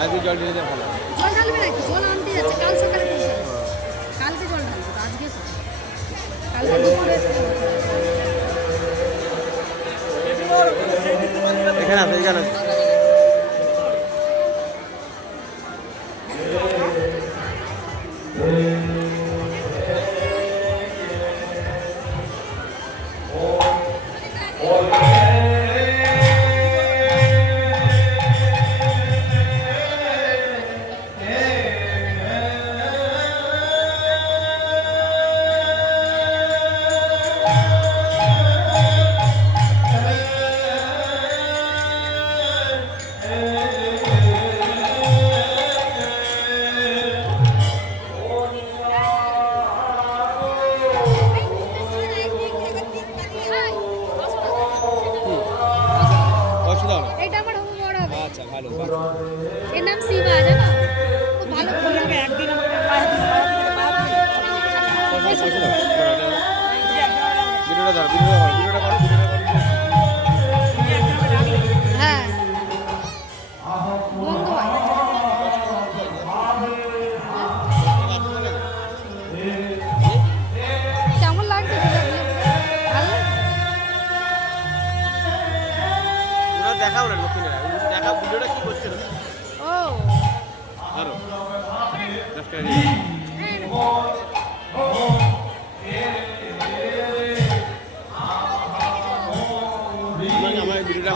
আজকে জল ঢেলে দেওয়া ভালো। জল ঢালবে নাকি? জল আনতে যাচ্ছে কাল সকালে পৌঁছাবে। কালকে জল ঢালবে তো আজকে তো কালকে দুপুরে এখানে আছে এখানে এর নাম শিবা, জানো? খুব ভালো পড়াবে। একদিন হ্যাঁ বন্ধ হয়। কেমন লাগছে? দেখাও না লক্ষ্মীরা, দেখাও ভিডিওটা কি করছে না। ও আরো 10 টাকা আমার ভিডিওটা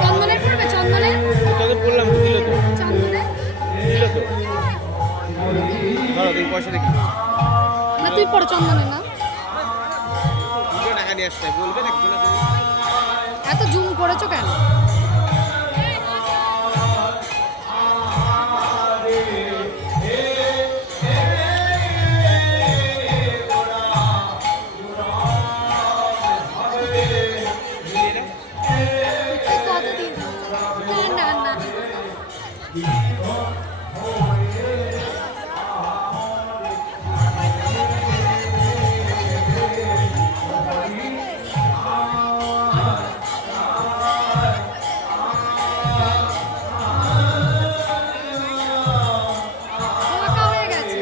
চন্দনের পড়বে? চন্দনের তোদের বললাম তো, দিল তো, চন্দনের দিল তো। ধরো তুই পয়সা দেখি না, তুই পড়ো চন্দনের না। দুটো টাকা নিয়ে আসতে বলবে না কিছু না। এত জুম করেছো কেন? কত দিন? না না না ফাঁকা হয়ে গেছে।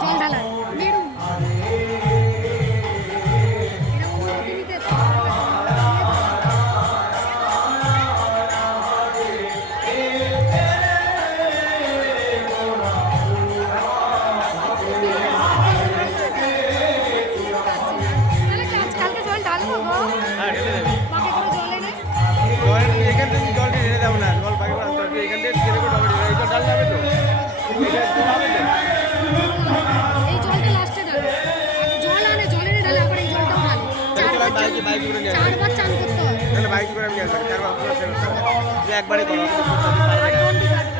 জল ঢালা মেরুন এরকম টিভিতে কালকে জল ঢালবো গো। হ্যাঁ ঢেলে দেবে। মাকে করে জল এনে এখান থেকে জল ঢেলে দেবো না, জল বাকি এখান থেকে ঢেলে করে ডবে এই জল ঢাল যাবে তো, এই জলটা লাস্টে ঢালো। আগে জল আনে, জল এনে ঢালে আবার এই জলটাও ঢালে। চারবার চান করতে হয়। তাহলে বাইক করে আমি আসবো, চারবার পুরো শেষ করতে হবে। একবারে করো আর ডন্ডি কাটো।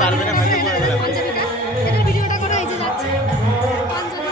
পারবে না, ভালো করে বলো। পাঞ্জাবিটা এদের ভিডিওটা করে এই যে যাচ্ছে পাঞ্জাবি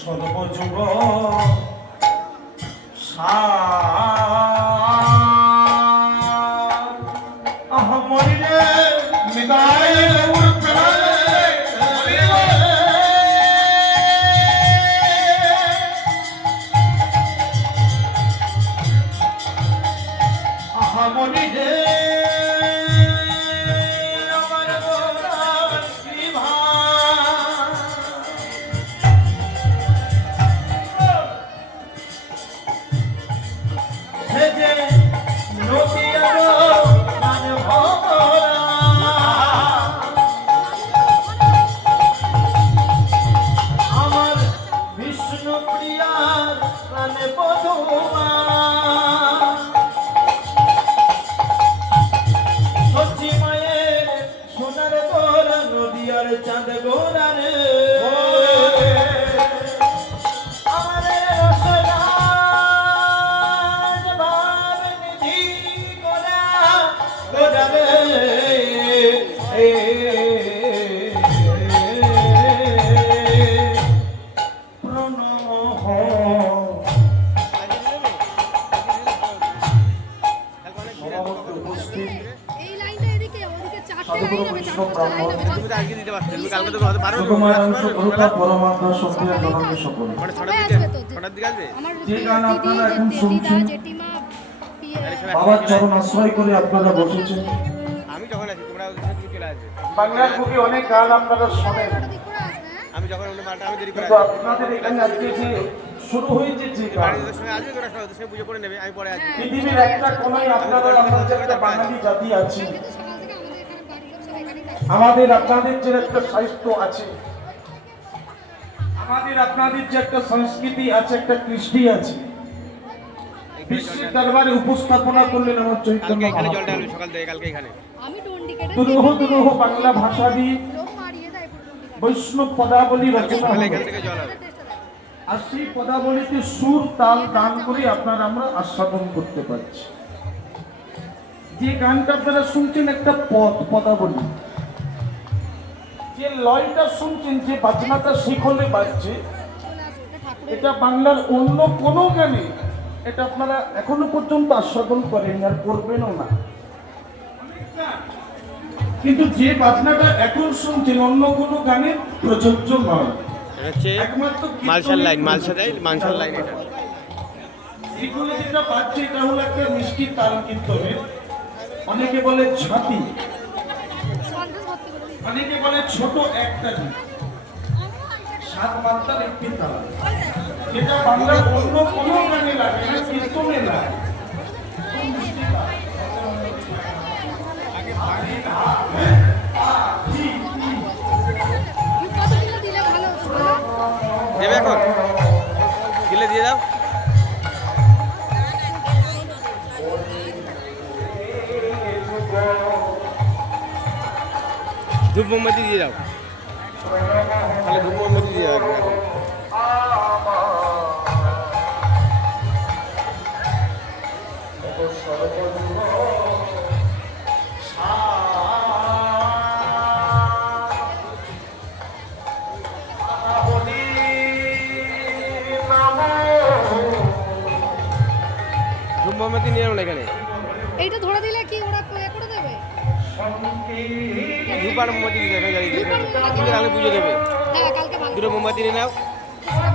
সর্বযুগ মরিলে মিদায় গৌর প্রাণে মরিলে আমার গোরার বিভা যে নদীয়ার মানে ভরা আমার বিষ্ণু প্রিয়ার মানে বধুমা সচি মায়ের সোনার গোরা নদীয়ার চাঁদ গোরা রে এই লাইনটা এদিকে ওদিকে চারটে লাইন হবে, চার পাঁচটা লাইন হবে। তুমি তো আজকে দিতে পারতে, তুমি কালকে তো হয়তো পারো না। সবাই মানে ছটার আসবে তো। ছটার দিকে আসবে? আমার যে গান আপনারা এখন দিদা, শুনছেন, জেঠিমা, পিয়ে বাবার চরণ আশ্রয় করে আপনারা বসেছেন। আমি যখন আছি তোমরা ওদের সাথে চলে আসবে। বাংলার বুকে অনেক গান আপনারা শোনেন, ওটা দিক করে আসবে, হ্যাঁ? আমি যখন অন্য মালটা আমি দেরি করে কিন্তু আসবো। আপনাদের এখানে আজকে যে শুরু হয়েছে যে গান, বাড়ির সঙ্গে আসবে, তোরা সবাই ওদের সঙ্গে পুজো করে নেবে, আমি পরে আসবো। পৃথিবীর একটা কোনায় আপনারা আমরা যে একটা বাঙালি জাতি আছি, কালকে তো সকাল থেকে আমাদের এখানে বাড়ির লোক সব এখানেই থাকে। আমাদের আপনাদের যে একটা সাহিত্য আছে, আমাদের আপনাদের যে একটা সংস্কৃতি আছে, একটা কৃষ্টি আছে, বিশ্বের দরবারে উপস্থাপনা করলেন আমার চৈতন্য কালকে এখানে জল মহাপ্রভু। ঢালবে সকাল থেকে, কালকে এখানে। আমি ডন্ডি কেটে দুরূহ দুরূহ বাংলা ভাষা দিয়ে লোক মারিয়ে দেয় পুরো ডন্ডি কাটে। বৈষ্ণব পদাবলী কালকে রচনা সকালে হবে, এখান থেকে জল হবে। ওদের চেষ্টা দেয়। আর সেই পদাবলীতে সুর তাল দান করে আপনারা আমরা আস্বাদন করতে পারছি। যে গানটা আপনারা শুনছেন একটা পদাবলী, যে লয়টা শুনছেন, যে বাজনাটা শিখলে বাজছে, চলে আসবে, এটা ঠাকুরের এটা বাংলার অন্য কোনো গানে এটা আপনারা এখনো পর্যন্ত আস্বাদন করেন আর করবেনও না। কিন্তু যে বাজনাটা এখন শুনছেন অন্য কোনো গানে প্রযোজ্য নয়, এটা হচ্ছে একমাত্র মালসার লাইন, মালসার লাইন এটা। এগুলো যেটা বাজছে এটা হলো একটা মিষ্টি তাল কীর্তনের, অনেকে বলে ছাতি, সন্দেশ ভর্তি করে দিই। অনেকে বলে ছোট একটা গীত, সাত মাত্রার একটি তাল, যেটা বাংলার অন্য কোনো গানে লাগে না, কীর্তনে লাগে। কতগুলো দিলে ভালো হতো বলো? দেবে এখন? দিলে দিয়ে দাও। ধূপ মোমবাতি দিয়ে দাও, তাহলে ধূপ মোমবাতি দিয়ে দাও এখন। ধূপ মোমবাতি নিয়ে এলো এখানে। এইটা ধরে দিলে কি ওরা এ করে দেবে? ধূপ আর মোমবাতি দিয়ে দাও, জ্বালিয়ে ধূপ আর দেবে। মোমবাতি। তুমি তাহলে পুজো দেবে। হ্যাঁ, কালকে ভালো। দুটো মোমবাতি নিয়ে নাও। সেটা